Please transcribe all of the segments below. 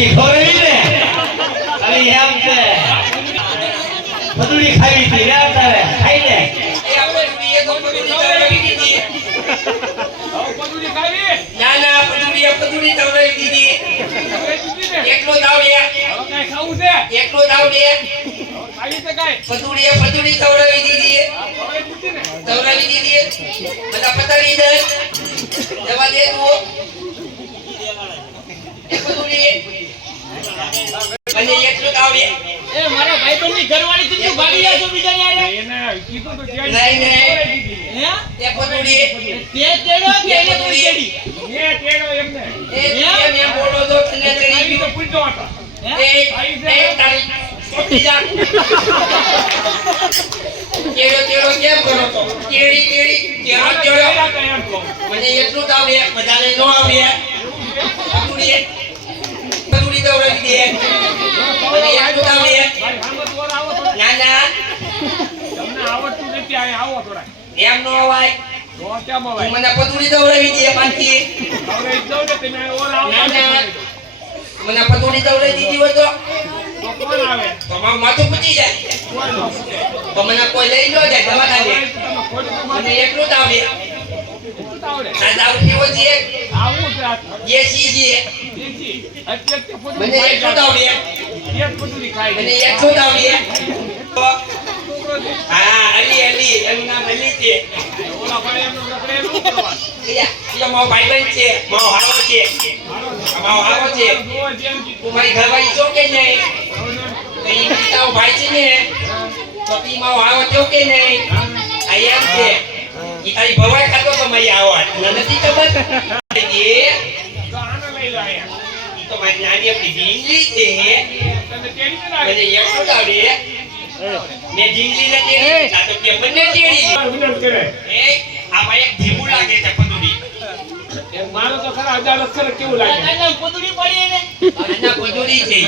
પતંગી ખવડાવી ને અરે એમ છે પતંગી ખાવી હતી રે તારે ખાઈ લે એ આપણે એ તો પતંગી ખવડાવી દીધી પતુડી ખાવી ના ના પતંગી ખવડાવી દીધી એકલો દાવ દે કઈ ખાવું છે એકલો દાવ દે ખાવી છે કઈ પતંગી ખવડાવી દીધી ખવડાવી દીધી બધા પતંગી દે દવા દે તું પતંગી મને એકલો દાવ દે એ મારા ભાઈબંધની ઘરવાળી થી તું ભાગી જાશો બીજા યાર એને કીધું તો નહીં નહીં હે તે પતંગી તે તેડો કે એને તું તેડી એ તેડો એમને એ મેં બોલો તો તને તેડી આવી તો પૂછજો હતા એ તારી છોટી જા કેડો કેમ કરો તો કેડી કેડો મને એટલું જ આવડે બધાને ન આવડે પતુડી દવડાવી દે મને એટલું જ આવડે ના ના તમને આવડતું નથી આ આવો થોડા એમ ન અવાય તો કેમ અવાય મને પતુડી દવડાવી દે પાંચથી હવે એકદમ ને તમે ઓર આવો ના ના મને પતુડી દવડાવી દીધી હોય તો કોણ આવે તો મારું માથું પૂછી જાય તો મને કોઈ લઈ લો જાય દવાખાને તમે ખોટું મને એટલું જ આવડે આવડે આ દારૂ પીવો છે આવું છે જે સીજી દીદી એટલે મને એટલું જ આવડે એક પતુડી ખાઈ મને એટલું જ આવડે હા અલી એનું નામ અલી છે ઓલા ભાઈ એમનો રખડે એનું કરવાનું એ મારો ભાઈબંધ છે મારો હારો છે મારો હારો છે જોવા જેમ તું મારી ઘરવાળી છો કે નહીં તો ઈ તારો ભાઈ છે ને તો ઈ મારો હારો છો કે નહીં આ એમ છે ઈ તારી ભવાઈ ખાતો તો મારી આવડ મને નથી ખબર એ તો આને લઈ લો આયા ઈ તો મારી નાની આપણી જીંગલી છે તમે તેડી ને લાગે મને એટલું જ આવડે ને જીંગલી ને તેડી આ તો કે બંને તેડી વિનર કરે એ આમાં એક ધીમું લાગે છે પતુડી એ મારો તો ખરા અદાલત કરે કેવું લાગે નાના પતુડી પડી ને આના પતુડી છે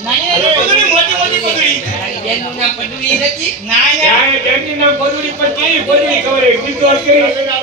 નાની પતુડી મોટી પતુડી બેનનું નામ પતુડી નથી ના ના ત્યાં એમની નામ પતુડી પર કેવી પતુડી ખબર હે કીધું કરી